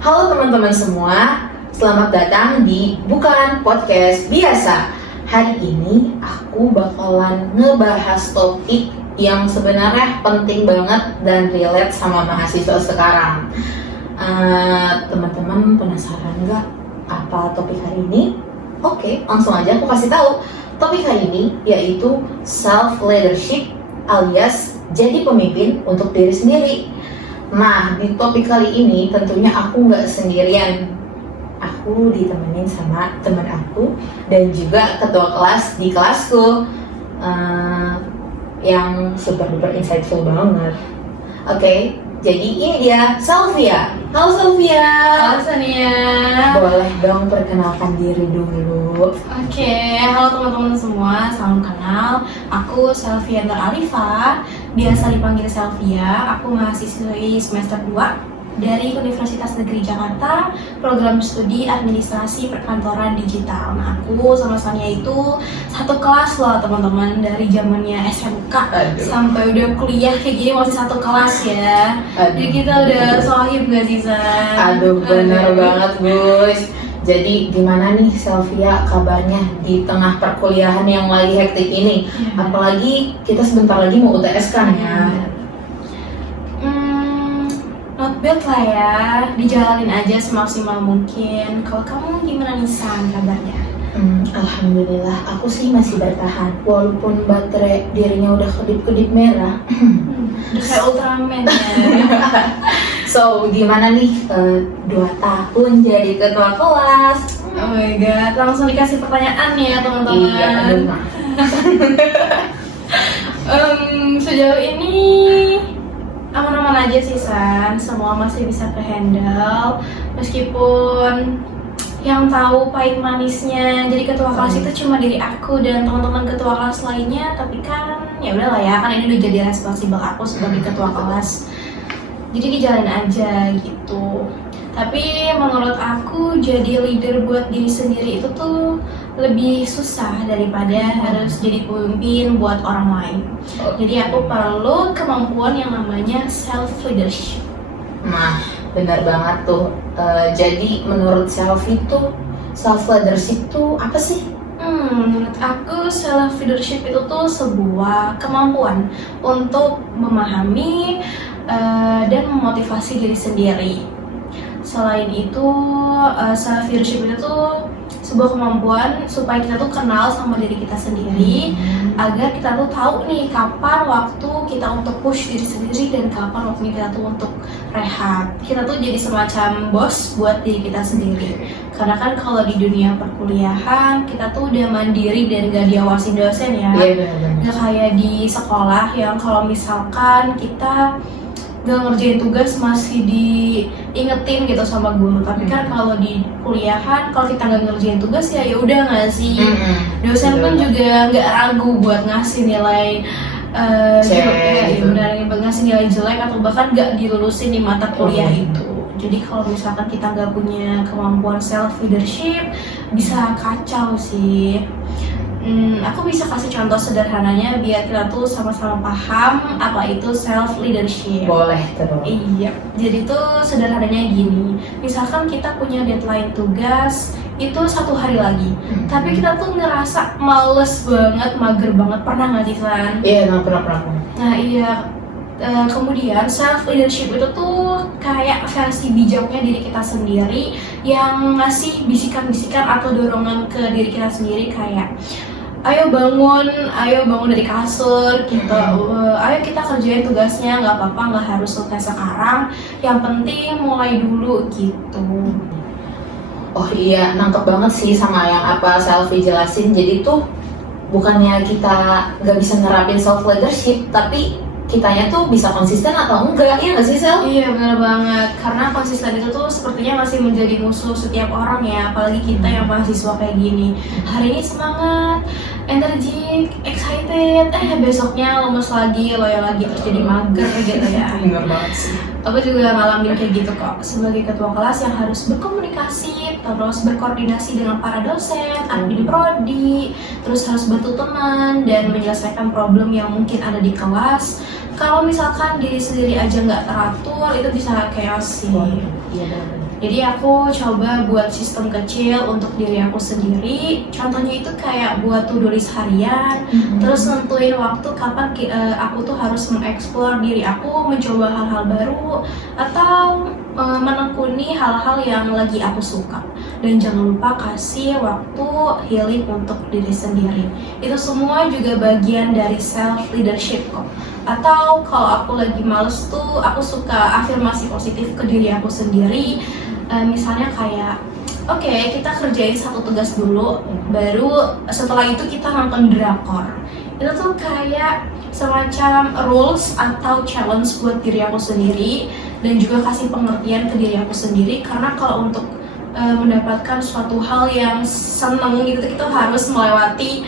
Halo teman-teman semua, selamat datang di Bukan Podcast Biasa. Hari ini aku bakalan ngebahas topik yang sebenarnya penting banget dan relate sama mahasiswa sekarang. Teman-teman penasaran nggak apa topik hari ini? Oke, langsung aja aku kasih tahu. Topik hari ini yaitu self-leadership alias jadi pemimpin untuk diri sendiri. Nah, di topik kali ini tentunya aku nggak sendirian. Aku ditemenin sama teman aku dan juga ketua kelas di kelasku yang super duper insightful banget. Oke, jadi ini dia Salvia. Halo Salvia. Halo Sania. Boleh dong perkenalkan diri dulu. Oke, halo teman-teman semua, salam kenal. Aku Salvia Nur Alifah, biasa dipanggil Salvia. Aku mahasiswi semester 2 dari Universitas Negeri Jakarta, program studi administrasi perkantoran digital. Nah, aku sama Sania itu satu kelas loh teman-teman, dari zamannya SMK sampai udah kuliah kayak gini masih satu kelas ya. Jadi kita udah sohib gak sih San? Aduh, bener banget guys. Jadi gimana nih Salvia kabarnya di tengah perkuliahan yang lagi hektik ini? Apalagi kita sebentar lagi mau UTS kan ya. Not bad lah ya, dijalanin aja semaksimal mungkin. Kalau kamu gimana nih San kabarnya? Alhamdulillah, aku sih masih bertahan walaupun baterai dirinya udah kedip-kedip merah. Udah kayak Ultraman ya. So, gimana nih 2 tahun jadi ketua kelas? Oh my god, langsung dikasih pertanyaan nih ya teman-teman. Iya, aduh, Mak. Sejauh ini aman-aman aja sih San, semua masih bisa kehandle. Meskipun yang tahu pahit manisnya jadi ketua kelas itu cuma diri aku dan teman-teman ketua kelas lainnya, tapi kan ya udahlah ya, kan ini udah jadi responsibel aku sebagai ketua kelas. Jadi dijalanin aja gitu. Tapi menurut aku jadi leader buat diri sendiri itu tuh lebih susah daripada harus jadi pemimpin buat orang lain. Jadi aku perlu kemampuan yang namanya self leadership. Nah, benar banget tuh. Jadi menurut self leadership itu apa sih? Menurut aku self leadership itu tuh sebuah kemampuan untuk memahami dan memotivasi diri sendiri. Selain itu, self leadership itu tuh sebuah kemampuan supaya kita tuh kenal sama diri kita sendiri, agar kita tuh tahu nih kapan waktu kita untuk push diri sendiri dan kapan waktu kita tuh untuk rehat. Kita tuh jadi semacam bos buat diri kita sendiri. Karena kan kalau di dunia perkuliahan kita tuh udah mandiri dan gak diawasin dosen ya. Gak kayak di sekolah yang kalau misalkan kita gak ngerjain tugas masih diingetin gitu sama guru. Tapi kan kalau di kuliahan kalau kita gak ngerjain tugas ya udah nggak sih. Dosen pun juga nggak ragu buat ngasih nilai ngasih nilai jelek atau bahkan nggak dilulusin di mata kuliah itu. Jadi kalau misalkan kita nggak punya kemampuan self leadership bisa kacau sih. Aku bisa kasih contoh sederhananya biar kita tuh sama-sama paham apa itu self leadership. Boleh terus. Iya, jadi tuh sederhananya gini. Misalkan kita punya deadline tugas itu 1 hari lagi, tapi kita tuh ngerasa males banget, mager banget. Pernah nggak sih San? Iya, nggak pernah. Nah iya. Kemudian self leadership itu tuh kayak versi bijaknya diri kita sendiri yang ngasih bisikan-bisikan atau dorongan ke diri kita sendiri kayak ayo bangun dari kasur gitu. Ayo kita kerjain tugasnya, nggak apa-apa, nggak harus selesai sekarang, yang penting mulai dulu gitu. Oh iya, nangkep banget sih sama yang apa Selfie jelasin. Jadi tuh bukannya kita nggak bisa nerapin self leadership, tapi kitanya tuh bisa konsisten atau enggak, ya nggak sih Sel? Iya benar banget, karena konsisten itu tuh sepertinya masih menjadi musuh setiap orang ya, apalagi kita yang mahasiswa kayak gini. Hari ini semangat, energik, excited, besoknya lemes lagi, loyo lagi, terus jadi mager gitu ya. Bener banget sih. Aku juga ngalamin kayak gitu kok, sebagai ketua kelas yang harus berkomunikasi, terus berkoordinasi dengan para dosen, admin prodi, terus harus bantu teman dan menyelesaikan problem yang mungkin ada di kelas. Kalau misalkan diri sendiri aja nggak teratur, itu bisa chaos sih. Iya benar. Jadi aku coba buat sistem kecil untuk diri aku sendiri. Contohnya itu kayak buat to-do list harian, terus nentuin waktu kapan aku tuh harus mengeksplor diri aku, mencoba hal-hal baru, atau menekuni hal-hal yang lagi aku suka. Dan jangan lupa kasih waktu healing untuk diri sendiri. Itu semua juga bagian dari self leadership kok. Atau kalau aku lagi males tuh, aku suka afirmasi positif ke diri aku sendiri. Misalnya kayak, oke, kita kerjain satu tugas dulu, baru setelah itu kita nonton drakor. Itu tuh kayak semacam rules atau challenge buat diri aku sendiri, dan juga kasih pengertian ke diri aku sendiri. Karena kalau untuk mendapatkan suatu hal yang seneng gitu, kita harus melewati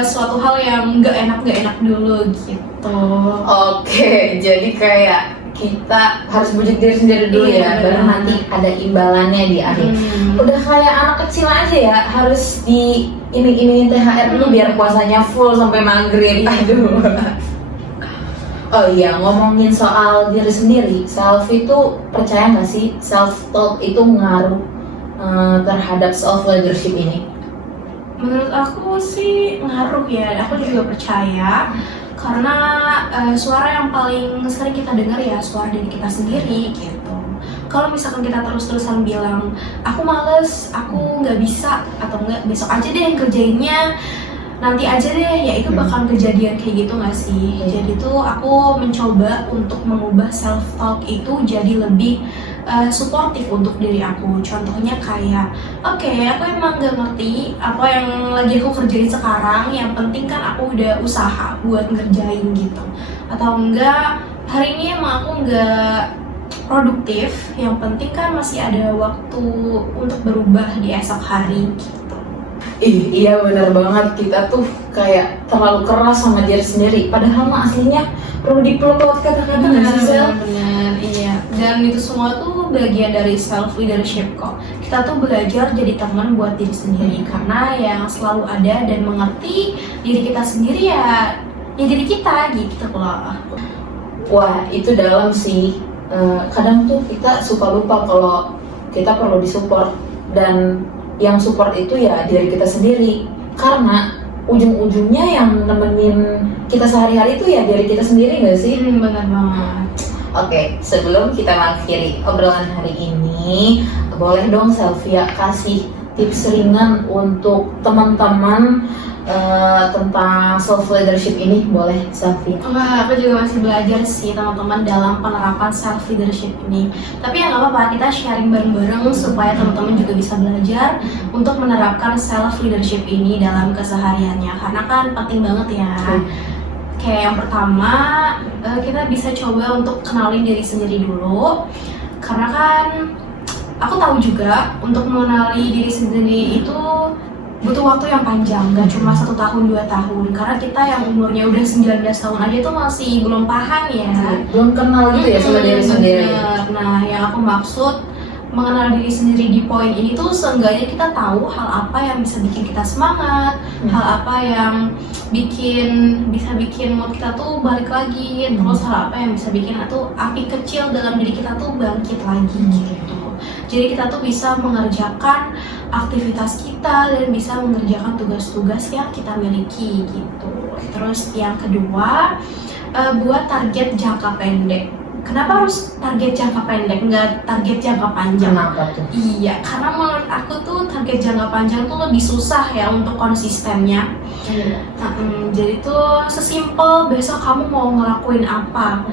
suatu hal yang gak enak dulu gitu. Oke, jadi kayak kita harus bujuk diri sendiri dulu Iya, ya, baru benar. nanti ada imbalannya di akhir. Udah kayak anak kecil aja ya, harus diiming-imingin THR dulu biar puasanya full sampai maghrib. Iya. Aduh. Oh iya, ngomongin soal diri sendiri, self itu percaya nggak sih self talk itu ngaruh terhadap self leadership ini? Menurut aku sih ngaruh ya, aku juga percaya. Karena suara yang paling sering kita dengar ya suara dari kita sendiri gitu. Kalau misalkan kita terus-terusan bilang aku males, aku nggak bisa, atau enggak besok aja deh yang kerjainnya, nanti aja deh, ya itu bakal kejadian kayak gitu nggak sih? Jadi tuh aku mencoba untuk mengubah self talk itu jadi lebih suportif untuk diri aku. Contohnya kayak, oke, aku emang gak ngerti apa yang lagi aku kerjain sekarang, yang penting kan aku udah usaha buat ngerjain gitu. Atau enggak, hari ini emang aku gak produktif, yang penting kan masih ada waktu untuk berubah di esok hari gitu. Iya benar banget, kita tuh kayak terlalu keras sama diri sendiri, padahal mah aslinya perlu dipeluk kadang-kadang nggak sih, Sel? Benar, iya. Dan itu semua tuh bagian dari self leadership kok. Kita tuh belajar jadi teman buat diri sendiri, karena yang selalu ada dan mengerti diri kita sendiri ya diri kita gitu loh. Wah, itu dalam sih. Kadang tuh kita suka lupa kalau kita perlu disupport, dan yang support itu ya diri kita sendiri, karena ujung-ujungnya yang nemenin kita sehari-hari itu ya diri kita sendiri nggak sih? Benar banget. Oke, sebelum kita mengakhiri obrolan hari ini, boleh dong Selvia kasih tips ringan untuk teman-teman tentang self leadership ini, boleh Selvia? Wah, aku juga masih belajar sih teman-teman dalam penerapan self leadership ini. Tapi ya nggak apa-apa, kita sharing bareng-bareng supaya teman-teman juga bisa belajar untuk menerapkan self leadership ini dalam kesehariannya. Karena kan penting banget ya. Kayak yang pertama, kita bisa coba untuk kenalin diri sendiri dulu. Karena kan aku tahu juga untuk mengenali diri sendiri itu butuh waktu yang panjang, gak cuma 1 tahun 2 tahun. Karena kita yang umurnya udah 19 tahun aja tuh masih belum paham ya, Belum kenal gitu ya sama diri sendiri. Bener. Nah, yang aku maksud mengenal diri sendiri di poin ini tuh seenggaknya kita tahu hal apa yang bisa bikin kita semangat, hal apa yang bisa bikin mood kita tuh balik lagi, terus hal apa yang bisa bikin tuh api kecil dalam diri kita tuh bangkit lagi gitu. Jadi kita tuh bisa mengerjakan aktivitas kita dan bisa mengerjakan tugas-tugas yang kita miliki gitu. Terus yang kedua, buat target jangka pendek. Kenapa harus target jangka pendek, nggak target jangka panjang? Kenapa tuh? Iya, karena menurut aku tuh target jangka panjang tuh lebih susah ya untuk konsistennya. Jadi tuh sesimpel besok kamu mau ngelakuin apa.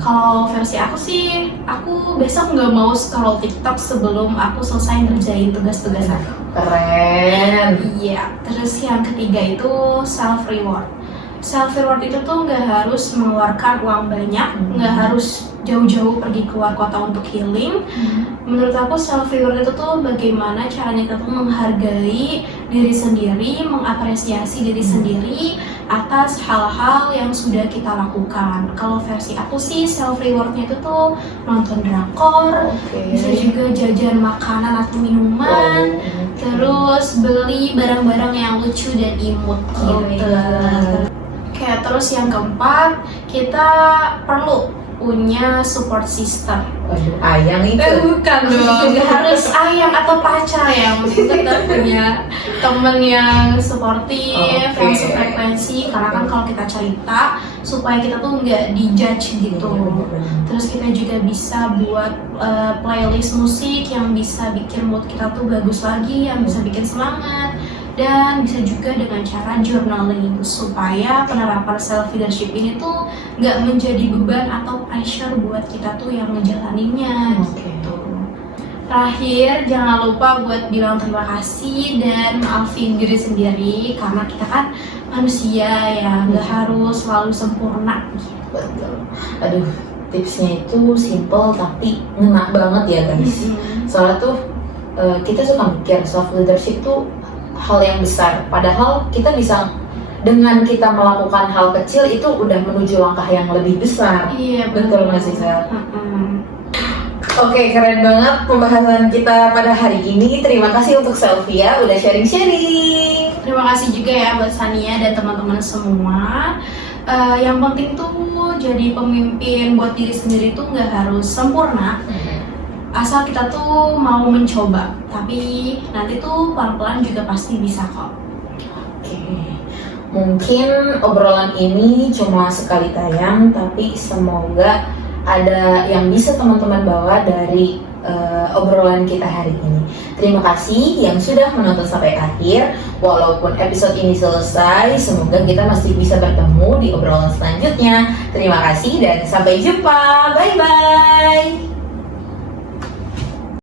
Kalau versi aku sih, aku besok nggak mau scroll TikTok sebelum aku selesai ngerjain tugas-tugas aku. Keren. Iya, terus yang ketiga itu self reward. Self reward itu tuh nggak harus mengeluarkan uang banyak, nggak harus jauh-jauh pergi keluar kota untuk healing. Menurut aku self reward itu tuh bagaimana caranya kita tuh menghargai diri sendiri, mengapresiasi diri sendiri atas hal-hal yang sudah kita lakukan. Kalau versi aku sih self rewardnya itu tuh nonton drakor, bisa juga jajan makanan atau minuman, terus beli barang-barang yang lucu dan imut gitu. Kayak terus yang keempat, kita perlu punya support system. Waduh, ayang itu. Bukan dong, nggak harus ayang atau pacar ya, kita punya temen yang suportif, Oke. yang sefrekuensi. Karena kan kalau kita cerita, supaya kita tuh nggak dijudge gitu. Terus kita juga bisa buat playlist musik yang bisa bikin mood kita tuh bagus lagi, yang bisa bikin semangat. Dan bisa juga dengan cara journaling supaya penerapan self leadership ini tuh nggak menjadi beban atau pressure buat kita tuh yang ngejalaninnya gitu. Terakhir, jangan lupa buat bilang terima kasih dan maafin diri sendiri karena kita kan manusia ya, nggak harus selalu sempurna gitu. Betul. Aduh, tipsnya itu simple tapi ngena banget ya guys. Soalnya tuh kita suka mikir self leadership tuh hal yang besar, padahal kita bisa dengan kita melakukan hal kecil itu udah menuju langkah yang lebih besar. Iya, Betul nggak sih, Sel? Oke, keren banget pembahasan kita pada hari ini. Terima kasih untuk Selvia udah sharing-sharing. Terima kasih juga ya buat Sania dan teman-teman semua. Yang penting tuh jadi pemimpin buat diri sendiri tuh nggak harus sempurna. Asal kita tuh mau mencoba, tapi nanti tuh pelan-pelan juga pasti bisa kok. Oke, mungkin obrolan ini cuma sekali tayang, tapi semoga ada yang bisa teman-teman bawa dari obrolan kita hari ini. Terima kasih yang sudah menonton sampai akhir. Walaupun episode ini selesai, semoga kita masih bisa bertemu di obrolan selanjutnya. Terima kasih dan sampai jumpa. Bye-bye.